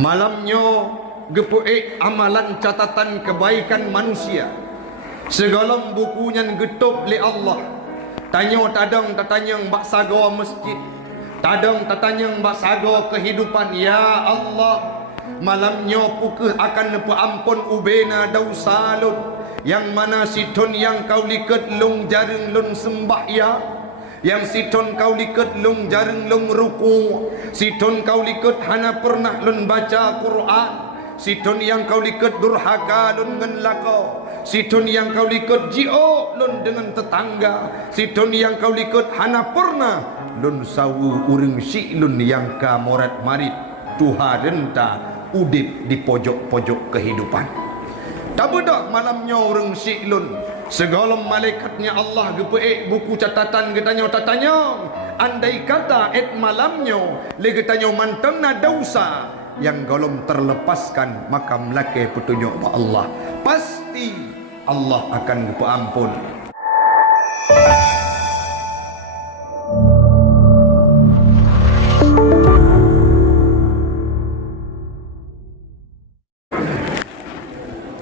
Malamnya gepuik amalan catatan kebaikan manusia. Segala bukunya getup li Allah. Tanya tadang tatanya mbak saga masjid. Tadang tatanya mbak saga kehidupan. Ya Allah, malamnya pukul akan ampun ubena dausa lun. Yang mana siton yang kau liket lung jaring lun sembah ya. Yang siton kau liket lung jaring lung ruku. Siton kau liket hana pernah lun baca Quran. Siton yang kau liket durhaka lun ngan lako. Siton yang kau liket jio lun dengan tetangga. Siton yang kau liket hana pernah lun sawu uring si lun yang ka morat marit Tuhan renta udip di pojok-pojok kehidupan. Tak bedak malamnya orang si lun. Segala malaikatnya Allah gepeik buku catatan getanya tatanya. Andai kata malamnya le getanya mantengna dausa yang golom terlepaskan, maka melake petunjuk Allah. Pasti Allah akan ampun.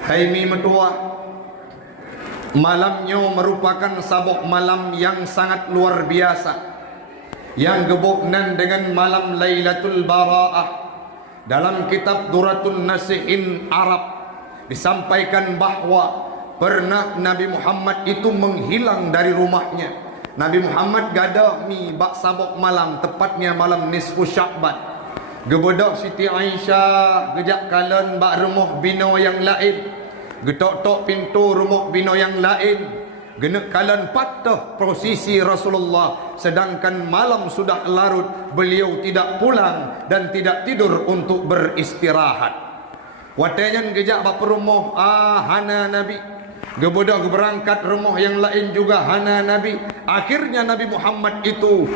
Hai mi metua, malamnya merupakan sabuk malam yang sangat luar biasa, yang geboknan dengan malam Lailatul Bara'ah. Dalam kitab Duratun Nasihin Arab disampaikan bahawa pernah Nabi Muhammad itu menghilang dari rumahnya. Nabi Muhammad gadah mi bak sabuk malam, tepatnya malam nisfu Sya'ban. Gebedak Siti Aisyah, gejak kalan bak rumah bina yang lain. Getok-tok pintu rumah bina yang lain. Genek kalan patah posisi Rasulullah, sedangkan malam sudah larut, beliau tidak pulang dan tidak tidur untuk beristirahat. Watanyan gejak bapa rumah hana Nabi. Gebudak berangkat rumah yang lain juga hana Nabi. Akhirnya Nabi Muhammad itu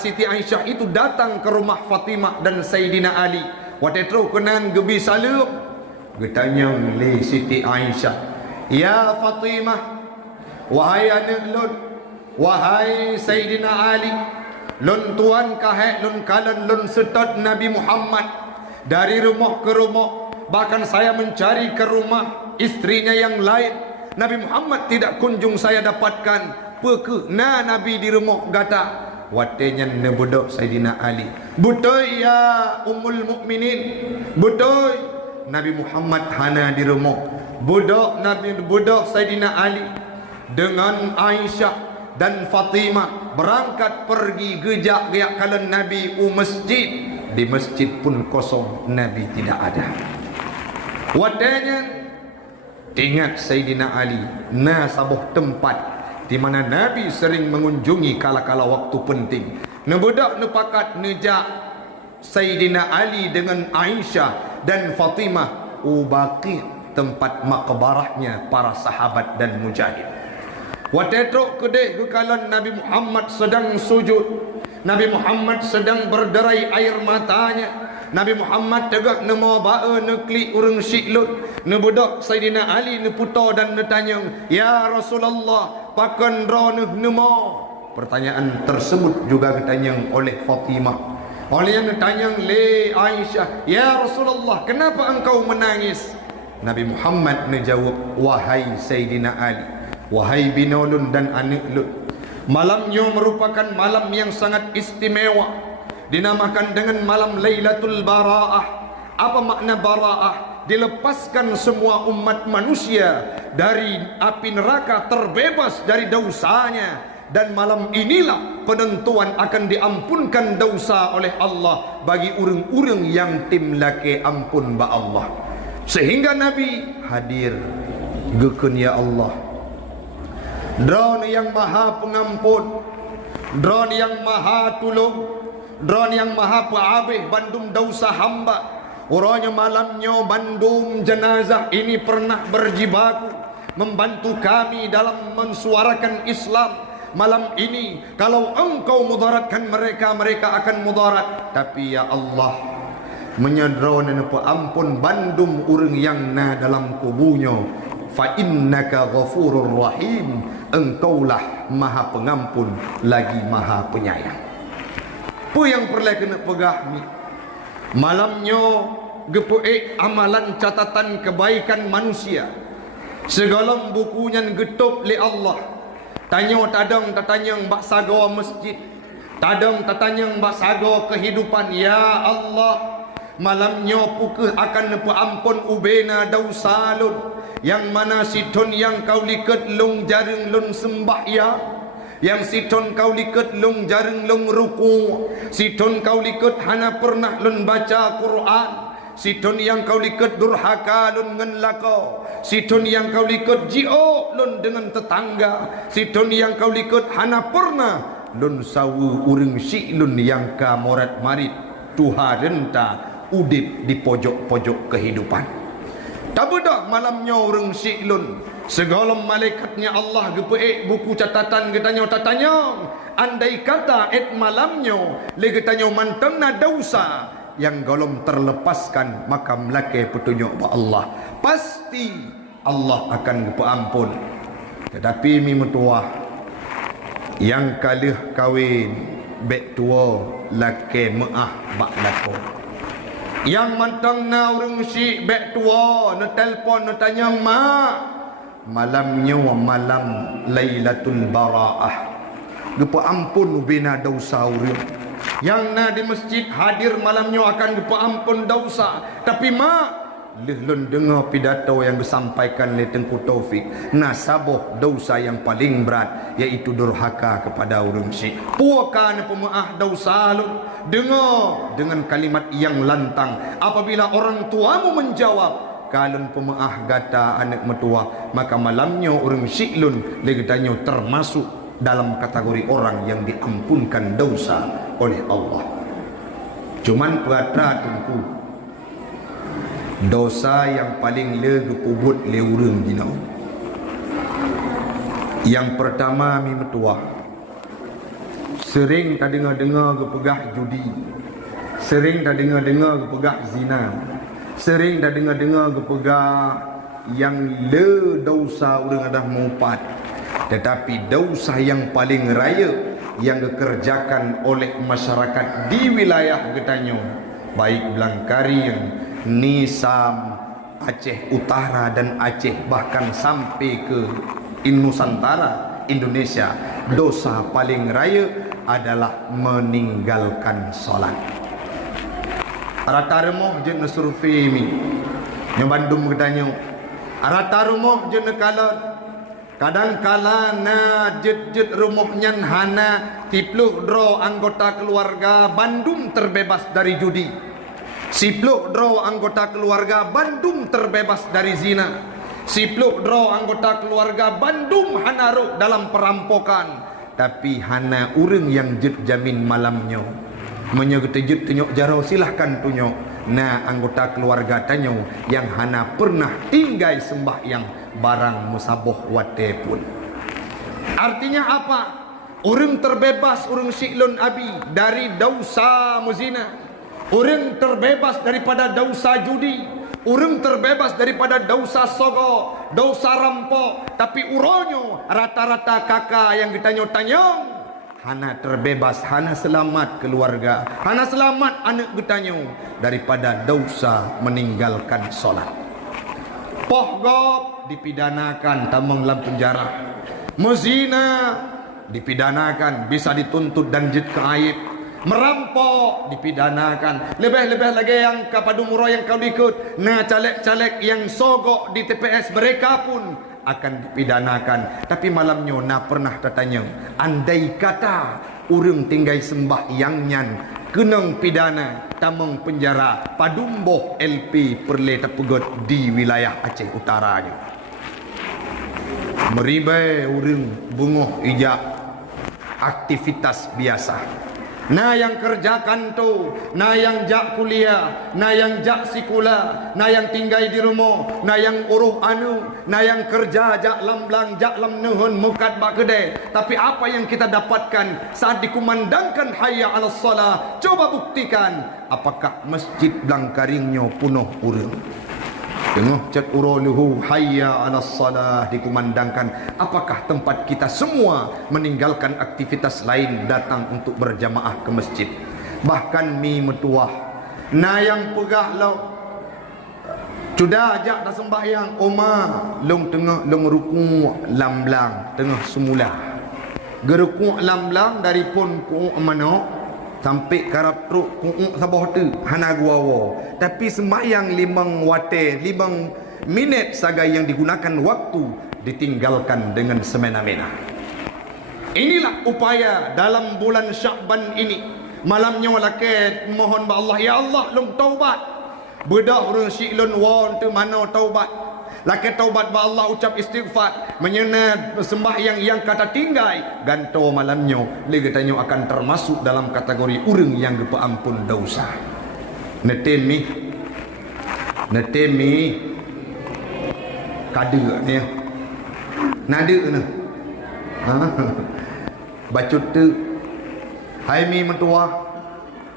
Siti Aisyah itu datang ke rumah Fatimah dan Sayyidina Ali. Watetro kenan gebi salam. Getanyang li Siti Aisyah, ya Fatimah, wahai anak lun, wahai Sayyidina Ali, lun tuan kahek lun kalan lun setat Nabi Muhammad dari rumah ke rumah. Bahkan saya mencari ke rumah istrinya yang lain. Nabi Muhammad tidak kunjung saya dapatkan. Peke na Nabi di rumah gata. Watenya nebodok Sayyidina Ali. Butoy ya Ummul Mukminin. Butoy Nabi Muhammad hana di rumah. Budak Sayyidina Ali dengan Aisyah dan Fatimah berangkat pergi gejak kalan Nabi masjid. Di masjid pun kosong, Nabi tidak ada. Wadanya ingat Sayyidina Ali na sabuh tempat di mana Nabi sering mengunjungi kala-kala waktu penting. Nebudak nepakat nejak Sayyidina Ali dengan Aisyah dan Fatimah Baqi, tempat makbarahnya para sahabat dan mujahid. Watetrok kedeh kekalan Nabi Muhammad sedang sujud. Nabi Muhammad sedang berderai air matanya. Nabi Muhammad tegak nemo bae nekli urang siklut. Nebudak Sayyidina Ali neputo dan netanya, ya Rasulullah, pakan ro nemo. Pertanyaan tersebut juga ditanya oleh Fatimah. Oleh yang ditanya le Aisyah, ya Rasulullah, kenapa engkau menangis? Nabi Muhammad menjawab, wahai Sayyidina Ali, wahai binolun dan anak lun, malamnya merupakan malam yang sangat istimewa, dinamakan dengan malam Lailatul Bara'ah. Apa makna bara'ah? Dilepaskan semua umat manusia dari api neraka, terbebas dari dosanya. Dan malam inilah penentuan akan diampunkan dosa oleh Allah bagi urang-urang yang tim lake ampun ba Allah. Sehingga Nabi hadir geken ya Allah, Drone yang maha pengampun, Drone yang maha tulung, Drone yang maha peabih bandum dosa hamba. Uranya malamnya bandum jenazah ini pernah berjibaku membantu kami dalam mensuarakan Islam. Malam ini kalau engkau mudaratkan mereka, mereka akan mudarat. Tapi ya Allah, menyadrona ampun bandum urang yang na dalam kubunya. Fa innaka ghafurur rahim, engkaulah maha pengampun lagi maha penyayang. Apa yang perlu kena pegah ni? Malamnya gepuik amalan catatan kebaikan manusia. Segala bukunya getup li Allah. Tanya tadang tatanya mbak sago masjid. Tadang tatanya mbak sago kehidupan. Ya Allah, malamnya pukul akan ampun ubena dausa lun. Yang mana siton yang kau liket lung jaring lun sembah ya. Yang siton kau liket lung jaring lung ruku. Siton kau liket hana pernah lun baca Quran. Siton yang kau liket durhaka lun ngen lako. Siton yang kau liket jio lun dengan tetangga. Siton yang kau liket hana pernah lun sawu uring si lun yang ka morat marit tuha renta udip di pojok-pojok kehidupan. Tak bedak malamnya orang si lun. Segala malaikatnya Allah gepeik buku catatan getanya. Andai kata malamnya le getanya mantengna dosa yang golom terlepaskan, maka melake petunjuk ba Allah. Pasti Allah akan ampun. Tetapi mi metuah yang kalih kawin bek tua lake maah bak lako. Yang mantang na orang si bek tua na telpon na tanya mak, malamnya malam Lailatul Bara'ah. Gepa ampun bina dosa urang. Yang na di masjid hadir malamnya akan gepa ampun dosa. Tapi mak, lehlun dengar pidato yang disampaikan oleh Tengku Taufik. Nasaboh dosa yang paling berat, iaitu durhaka kepada orang si. Puakan pemaah dosa lu. Dengar dengan kalimat yang lantang. Apabila orang tuamu menjawab, kalun pemaah gata anak metua, maka malamnya orang syiklun legetanya termasuk dalam kategori orang yang diampunkan dosa oleh Allah. Cuman perhatian Tengku, dosa yang paling lega pubut le urang dina. Yang pertama mi metua, sering tak dengar-dengar kepegah judi, sering tak dengar-dengar kepegah zina, sering tak dengar-dengar kepegah yang le dosa orang ada mumpat. Tetapi dosa yang paling raya yang dikerjakan oleh masyarakat di wilayah Getanyo, baik Blangkaring, Nisam, Aceh Utara dan Aceh, bahkan sampai ke Nusantara, Indonesia, dosa paling raya adalah meninggalkan solat. Rata remoh je na survei mi nyo Bandung Getanyo. Rata remoh je na kalat. Kadang-kala na jet-jet rumahnya hana 30 anggota keluarga Bandung terbebas dari judi. 10 anggota keluarga Bandung terbebas dari zina. 10 anggota keluarga Bandung hanaru dalam perampokan. Tapi hana urang yang jet jamin malamnya. Menyegete-jet tunyok jarau silahkan tunyok. Nah anggota keluarga tanyo yang hana pernah tinggal sembahyang barang musaboh wate pun. Artinya apa? Orang terbebas, orang syiklun abi dari dosa muzina. Orang terbebas daripada dosa judi. Orang terbebas daripada dosa sogo, dosa rampok. Tapi uronyo rata-rata kakak yang ditanya-tanya hana terbebas, hana selamat keluarga, hana selamat anak getanyo daripada dosa meninggalkan solat. Pohgop dipidanakan tamang dalam penjara. Mezina dipidanakan, bisa dituntut dan jet ke aib. Merampok dipidanakan. Lebih-lebih lagi yang kapadu murah yang kau ikut. Nah caleg-caleg yang sogok di TPS mereka pun akan dipidanakan. Tapi malamnya na pernah katanya, andai kata urang tinggal sembahyangnya kenang pidana tamang penjara padumboh LP perle tepegot di wilayah Aceh Utara je. Meribai urang bungoh ijak aktivitas biasa. Nah yang kerjakan tu, nah yang jak kuliah, nah yang jak sikula, nah yang tinggal di rumah, nah yang uruh anu, nah yang kerja jak lamblang, jak lam nuhun mukat bak kedai. Tapi apa yang kita dapatkan saat dikumandangkan hayya 'alas salah? Coba buktikan apakah masjid Blangkaringnya penuh urang. Tengah cat uruluhu hayya 'alas salah dikumandangkan, apakah tempat kita semua meninggalkan aktivitas lain datang untuk berjamaah ke masjid. Bahkan mi metuah Na yang pegah lau sudah ajak dah sembahyang Umar long tengah long ruku' lam-lam tengah semula geruku' lam-lam dari pun ku' mana sampai karap truk ku' sabah tu hana guawa. Tapi sembahyang 5 wate 5 minit saja yang digunakan waktu ditinggalkan dengan semena-mena. Inilah upaya dalam bulan Sya'ban ini. Malamnya laket mohon ba Allah, ya Allah long taubat. Bedah orang syiklun wan tu mana taubat. Laki taubat ba Allah ucap istighfar. Menyenad sembahyang yang kata tinggai. Ganto malamnya. Lega tanya akan termasuk dalam kategori orang yang ampun dosa. Neten mi. Kada ni. Nada ni. Bacut tu. Hai mi mentua.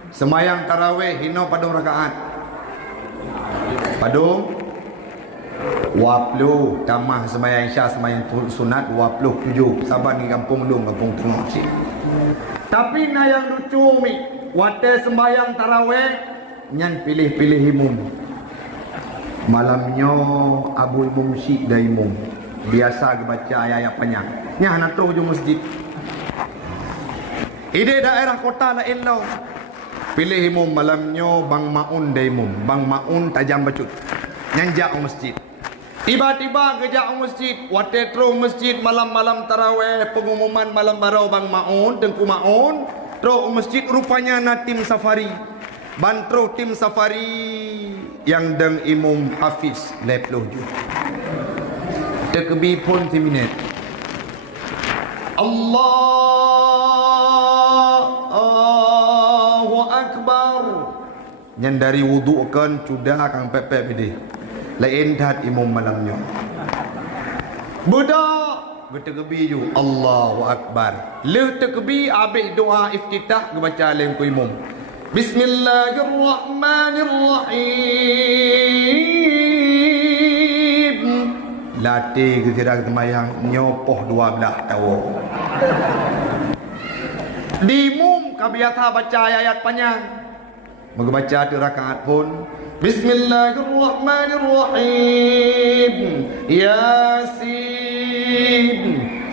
Sembahyang tarawih hino pada rakaat. Padung waplu tamah sembahyang isya sembahyang sunat 27 saban di kampung Lung kampung Tengah Cik. Tapi na yang lucu mi wate sembahyang tarawih nyan pilih-pilih imum malamnya abul mumsyid dah imum biasa baca ayat-ayat panjang nya nak terus je masjid ide daerah kota lain lau. Pilih imum malamnya Bang Maun dah imum. Bang Maun tajam bacut. Nyanjak masjid. Tiba-tiba kejak masjid. Watetro masjid malam-malam tarawih. Pengumuman malam barau Bang Maun. Tengku Maun. Tro masjid rupanya na tim safari. Bantro tim safari. Yang deng imum Hafiz. Leploh ju. Tekebi pun timinit. Allahu Akbar. Yang dari wudu kan sudah akan pepek bidi. Lain dah imam malamnya. Budak bertekebi ju Allahu Akbar. Le tekebi habis doa iftitah baca alim ku imam. Bismillahirrahmanirrahim. Latih ke tidak semayang nyopoh 12 tahun. Dimum kabiasa baca ayat panjang. Membaca di rakaat pun Bismillahirrahmanirrahim. Yasin.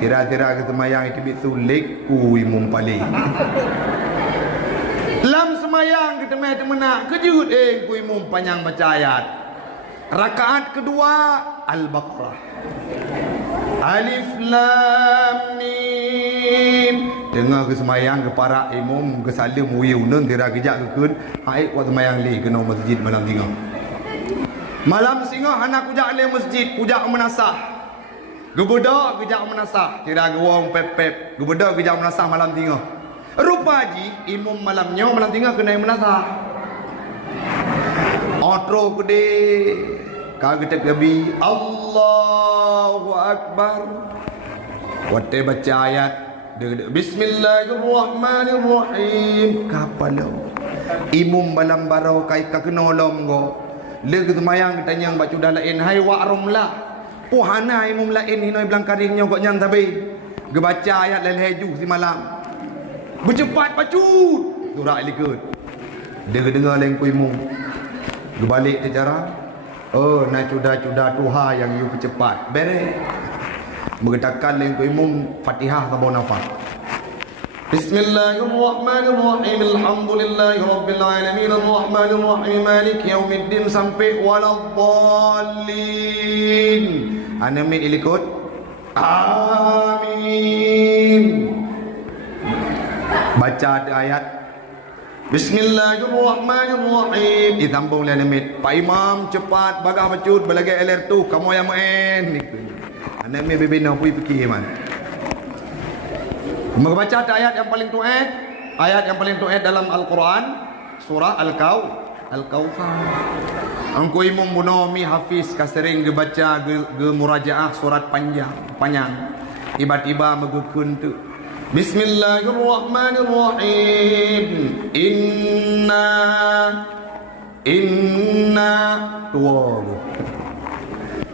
Kira-kira ke semayang itu bisulik ku imum paling. Lam semayang kita main temenak kejut ku imum panjang baca ayat. Rakaat kedua Al-Baqarah. Alif Lam Mim. Dengar ke semayang ke para imam ke salim wiu nun kira kejak ke kun. Hai buat semayang li kena masjid malam 3. Malam singa anak kujak le masjid kujak menasah. Gebedak kejak menasah. Kira gewong pep-pep. Gebedak kejak menasah malam 3. Rupa ji imam malamnya malam 3 kena menasah. Otro gede. Kau kita gabi Allahu Akbar. Wate baca ayat Bismillahirrahmanirrahim. Kapalau imum balam barau kai ka kenolom go. Le semayang tanya baca dah lain hai wa rumlah. Puhana imum lain hinoi belang karingnya kok nyang tabe. Ge baca ayat lain haju si malam. Bercepat bacut. Surah likut. Dengar lain ku imum. Ge balik ke cara. Oh, nak cuda-cuda Tuhan yang you cepat. Bere. Mengatakan lain ku imum Fatihah sama nafas. Bismillahirrahmanirrahim. Alhamdulillahirabbil alamin arrahmanirrahim maliki yaumiddin sampai waladdallin. Anamin ilikut. Amin. Baca ayat Bismillahirrahmanirrahim. Ditambung lain amit. Pak Imam cepat bagah bacut belagai aler tu kamu yang main. Anami bebina pui fikir man. Membaca ayat yang paling tuat, ayat yang paling tuat dalam Al-Quran surah Al-Kautsar. Angku imam bunomi hafiz kasering gebaca ge murajaah surat panjang. Tiba-tiba megekun tu. Bismillahirrahmanirrahim. Inna tua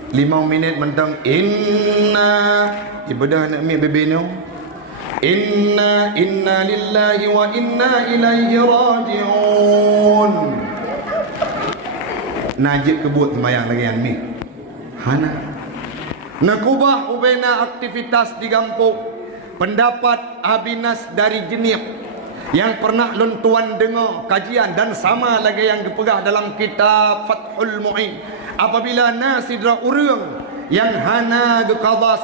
5 minit mentang inna ibadah nak mi bebeno. Inna lillahi wa inna ilaihi raji'un. najik kebut semayang lagi yang ni hana nakubah ubena aktivitas di kampung. Pendapat Abinas dari Jenip yang pernah luntuan dengar kajian dan sama lagi yang dipegah dalam kitab Fathul Mu'in, apabila nasidra urang yang hana qada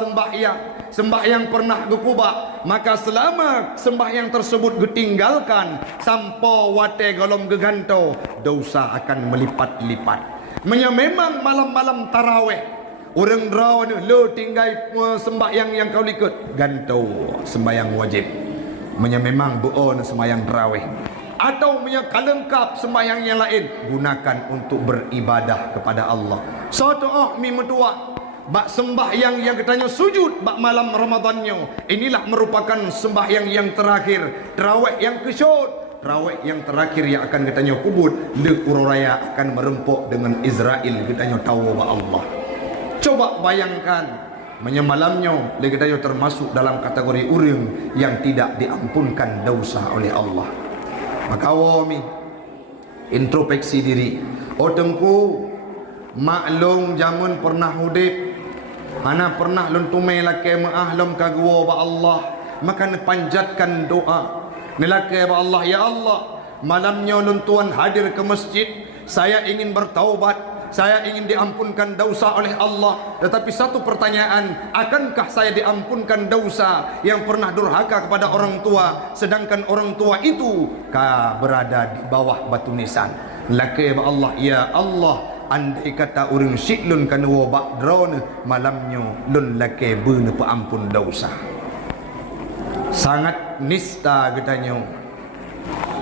sembahyang pernah gekubah, maka selama sembahyang tersebut ditinggalkan sampai wate golom geganto, dosa akan melipat-lipat. Memang malam-malam tarawih orang draw ni lo tinggal sembahyang yang kau ikut ganto sembahyang wajib. Memang buon sembahyang tarawih atau kalengkap sembahyang yang lain gunakan untuk beribadah kepada Allah. Soto mi metua bak sembahyang yang katanya sujud bak malam Ramadannya, inilah merupakan sembahyang yang terakhir, tarawih yang kesyut, tarawih yang terakhir yang akan katanya kubur le uraya akan merempuk dengan Israel katanya tahu ba Allah. Coba bayangkan menyemalamnya le katanya termasuk dalam kategori orang yang tidak diampunkan dosa oleh Allah. Maka awami introspeksi diri. Otengku maklum jamun pernah hudip, ana pernah luntumai laki ma'ahlum kagwa ba Allah, maka panjatkan doa nilaki ba Allah, ya Allah malamnya luntuan hadir ke masjid, saya ingin bertaubat, saya ingin diampunkan dosa oleh Allah. Tetapi satu pertanyaan, akankah saya diampunkan dosa yang pernah durhaka kepada orang tua, sedangkan orang tua itu berada di bawah batu nisan. Laki ba Allah, ya Allah andai kata orang siklun kan wabak drone malamnya lun laki bena peampun dosa. Sangat nista katanya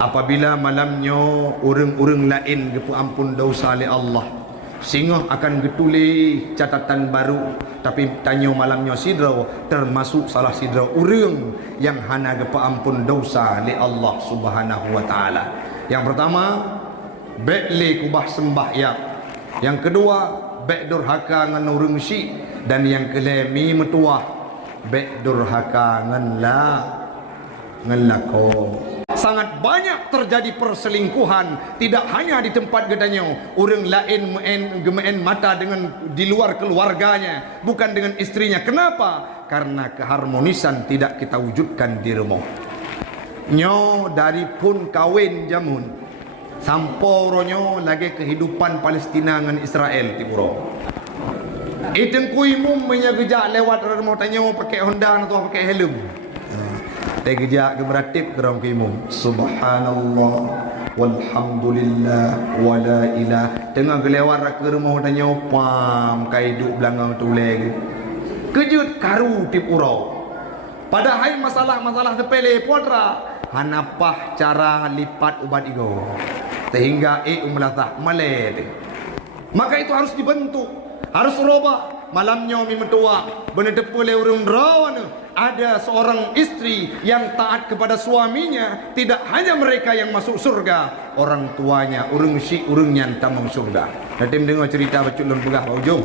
apabila malamnya orang-orang lain peampun dosa oleh Allah, sehingga akan getulih catatan baru. Tapi tanya malamnya sidra termasuk salah sidra orang yang hana peampun dosa oleh Allah Subhanahu wa taala. Yang pertama, bekle kubah sembahyang. Yang kedua, bek durhaka ngan urang syik. Dan yang kelemi metuah, bek durhaka ngan lako. Sangat banyak terjadi perselingkuhan, tidak hanya di tempat gedanya. Orang lain gemen mata dengan di luar keluarganya, bukan dengan istrinya. Kenapa? Karena keharmonisan tidak kita wujudkan di rumah. Nyo dari pun kawin jamun samporonyo lagi kehidupan Palestina dengan Israel tiburo. Iteng kuimum menyagejak lewat rumah tanya pakai Honda atau pakai helm. Tegejak gemeratip dalam kuimum. Subhanallah walhamdulillah wala ilah. Tengah gelewat ke rumah tanya pam kaiduk belakang tuleg. Kejut karu tipuro. Padahal masalah-masalah sepele potra. Hanapah cara lipat ubat ego sehingga umlatah malet. Maka itu harus dibentuk, harus robah. Malamnya mi metua benedepule urung rawan. Ada seorang istri yang taat kepada suaminya. Tidak hanya mereka yang masuk surga, orang tuanya urung syik urung nyanta masuk surga. Nanti mendengar cerita bacuk lun begah ujung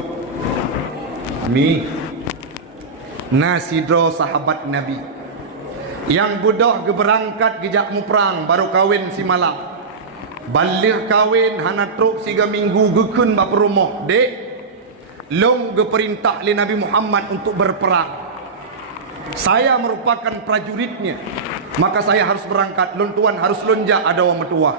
mi nasidro sahabat Nabi yang budak berangkat gejak muprang baru kawin si malam. Balik kawin hana truk 3 minggu gekun bap rumah dek long geperintah li Nabi Muhammad untuk berperang. Saya merupakan prajuritnya, maka saya harus berangkat. Lon tuan harus lonjak ada orang metua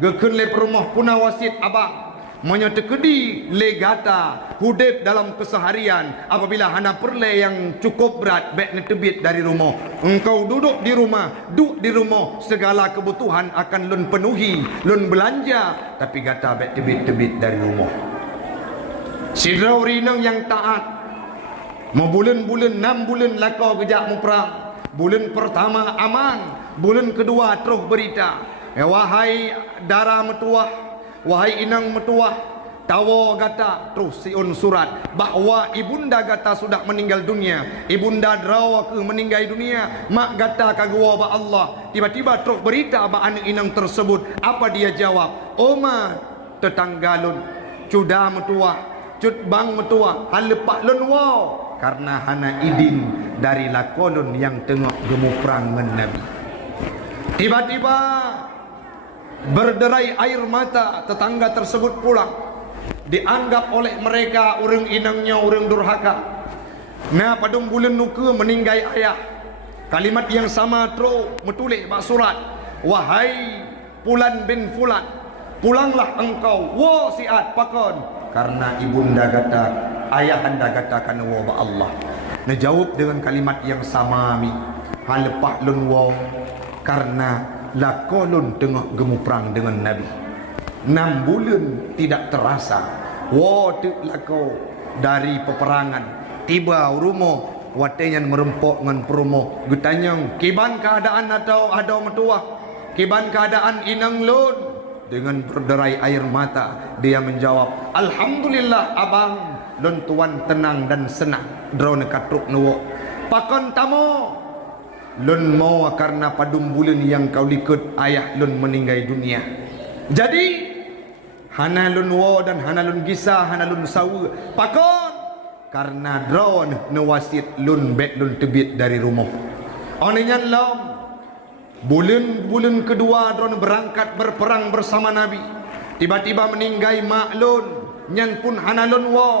gekun le rumah puna wasit abang menyetekedi legata hudib dalam keseharian. Apabila hana perle yang cukup berat bek netebit dari rumah, engkau duduk di rumah segala kebutuhan akan lun penuhi, lun belanja, tapi gata bek tebit-tebit dari rumah. Sidra urinang yang taat mau bulan-bulan 6 bulan laka gejak muprang. Bulan pertama aman, bulan kedua terus berita, wahai darah metuah, wahai inang metuah, tawa gata terus siun surat bahawa ibunda gata sudah meninggal dunia. Ibunda drawa ke meninggal dunia, mak gata kagua ba Allah. Tiba-tiba terus berita ba anak inang tersebut. Apa dia jawab? Oma tetanggalun cuda metuah, cut bang metuah, hal lepak lun wow. Karena hana idin dari lakolun yang tengah gemuprang dengan Nabi. Tiba-tiba berderai air mata tetangga tersebut pulang. dianggap oleh mereka orang inangnya orang durhaka. Nah pada bulan nuka meninggai ayah, kalimat yang sama tro metulis bak surat, wahai Fulan bin Fulan, pulanglah engkau wa siat pakon, karena ibunda kata ayah anda katakan wa ba Allah. Nah jawab dengan kalimat yang sama mi, hal lepak lun wa karena lakolun tengah gemuprang dengan Nabi 6 bulan tidak terasa. Wa tu lako dari peperangan tiba rumah watenya merempok ngan perumo getanyang kiban keadaan atau ada metua, kiban keadaan inang lun. Dengan berderai air mata dia menjawab, alhamdulillah abang, lun tuan tenang dan senang drone katruk nuwo pakon tamo lun mau karena padum bulan yang kau likut ayah lun meninggal dunia. Jadi hana lun wo dan hana lun gisa hana lun sawu pakon karena drone newasit lun bek lun tebit dari rumah. Onenyan lom bulan kedua drone berangkat berperang bersama Nabi. Tiba-tiba meninggai maklun nyan pun hana lun wo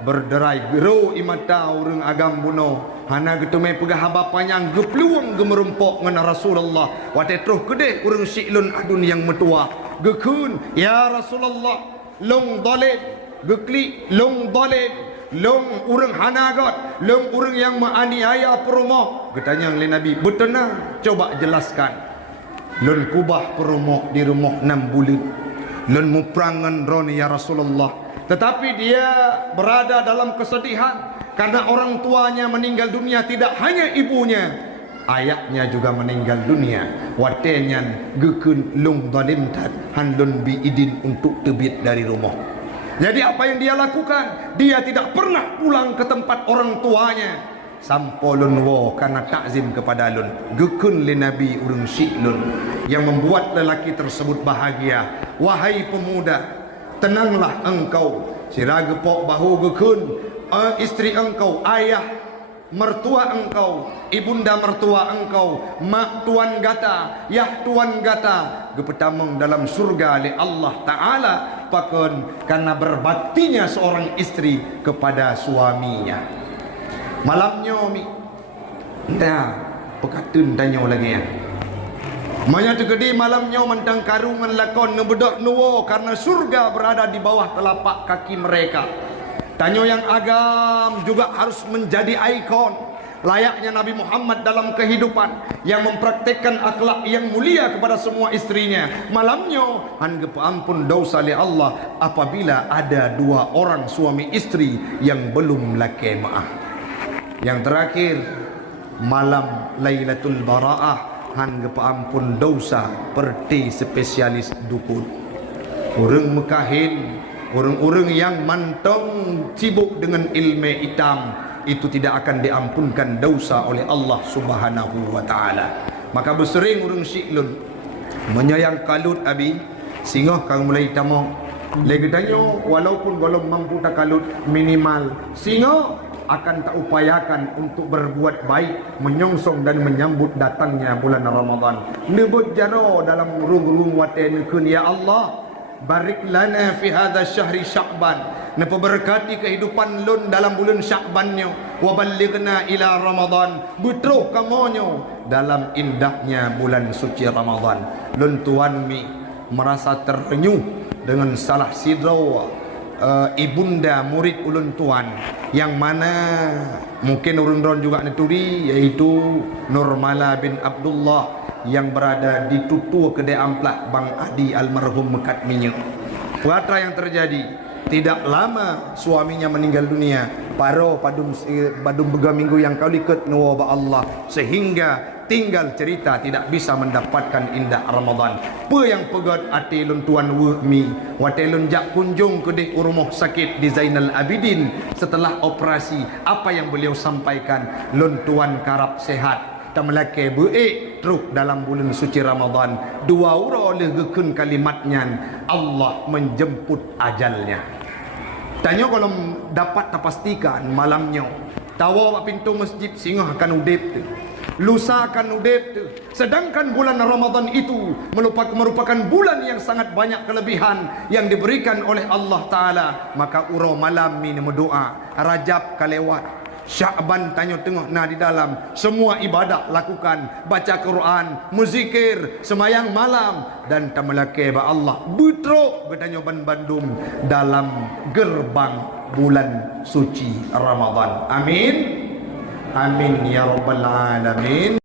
berderai gero imata urang agam buno hana getume pegah bapanya gepluang gemerempok ngan Rasulullah wate truh kedeh urang siklun adun yang metua gekun ya Rasulullah long dalil gekli long dalil long urang hanagat long urang yang menganiaya perumah getanya oleh Nabi betenang coba jelaskan. Lun kubah perumah di rumah 6 bulan lun muprangan ron ya Rasulullah, tetapi dia berada dalam kesedihan karena orang tuanya meninggal dunia, tidak hanya ibunya ayahnya juga meninggal dunia. Watenyan gekun lung dalimtat handun bi idin untuk tebit dari rumah. Jadi apa yang dia lakukan? Dia tidak pernah pulang ke tempat orang tuanya. Sampolun wo karena takzim kepada lun. Gekun li Nabi urung syi'lun. Yang membuat lelaki tersebut bahagia. Wahai pemuda, tenanglah engkau. Siraga pok bahu gekun. Istri engkau, ayah mertua engkau, ibunda mertua engkau, mak tuan gata, yah tuan gata, gepetameng dalam surga oleh Allah Ta'ala pakon karena berbaktinya seorang istri kepada suaminya. Malamnya mi dah pekatun tanya lagi ya manya tegedi malamnya mentang karungan lakon ngebedak nuwo karena surga berada di bawah telapak kaki mereka. Tanya yang agam juga harus menjadi ikon layaknya Nabi Muhammad dalam kehidupan yang mempraktekkan akhlak yang mulia kepada semua istrinya. Malamnya hangga ampun dosa li Allah apabila ada 2 orang suami istri yang belum laki maaf. Yang terakhir malam Lailatul Bara'ah hangga ampun dosa perti spesialis dukun. Orang mekahin, orang-orang yang mantong sibuk dengan ilmu hitam itu tidak akan diampunkan dosa oleh Allah Subhanahu wa taala. Maka bersering urang syiklun menyayang kalut abi sehingga kang mulai tamong lagi tanya walaupun belum mampu tak kalut minimal sehingga akan tak upayakan untuk berbuat baik menyongsong dan menyambut datangnya bulan Ramadan. Nebut jaro dalam rung-rung waten kun ya Allah barik lana fi hadha syahri Sya'ban. Napa berkati kehidupan lun dalam bulan Sya'bannya wa ballighna ila Ramadan. Butroh kamonyo dalam indahnya bulan suci Ramadan. Lun tuan mi merasa terenyuh dengan salah sidro ibunda murid ulun tuan yang mana mungkin urun-urun juga neturi yaitu Nurmala bin Abdullah yang berada di tutu kedai amplah Bang Adi almarhum mekat minyak. Puatra yang terjadi tidak lama suaminya meninggal dunia. Paro padum bega minggu yang kau likut nuwa Allah sehingga tinggal cerita tidak bisa mendapatkan indah Ramadan. Pe yang pegat ati lun tuan mi wate lun jak kunjung ke di rumah sakit di Zainal Abidin setelah operasi. Apa yang beliau sampaikan? Lun tuan karap sehat tamelake beik truk dalam bulan suci Ramadan. 2 ura oleh gekun kalimatnya Allah menjemput ajalnya. Tanya kalau dapat terpastikan malamnya tawa pintu masjid singa akan udip tu. lusakan udip tu. Sedangkan bulan Ramadan itu merupakan bulan yang sangat banyak kelebihan yang diberikan oleh Allah Ta'ala. Maka urau malam ni berdoa, Rajab kalewat, Sya'ban tanya tengok nah di dalam, semua ibadah lakukan, baca Quran, muzikir, semayang malam, dan tamalake ba Allah butrok bertanya Bandung dalam gerbang bulan suci Ramadan. Amin. Amin ya rabbal alamin.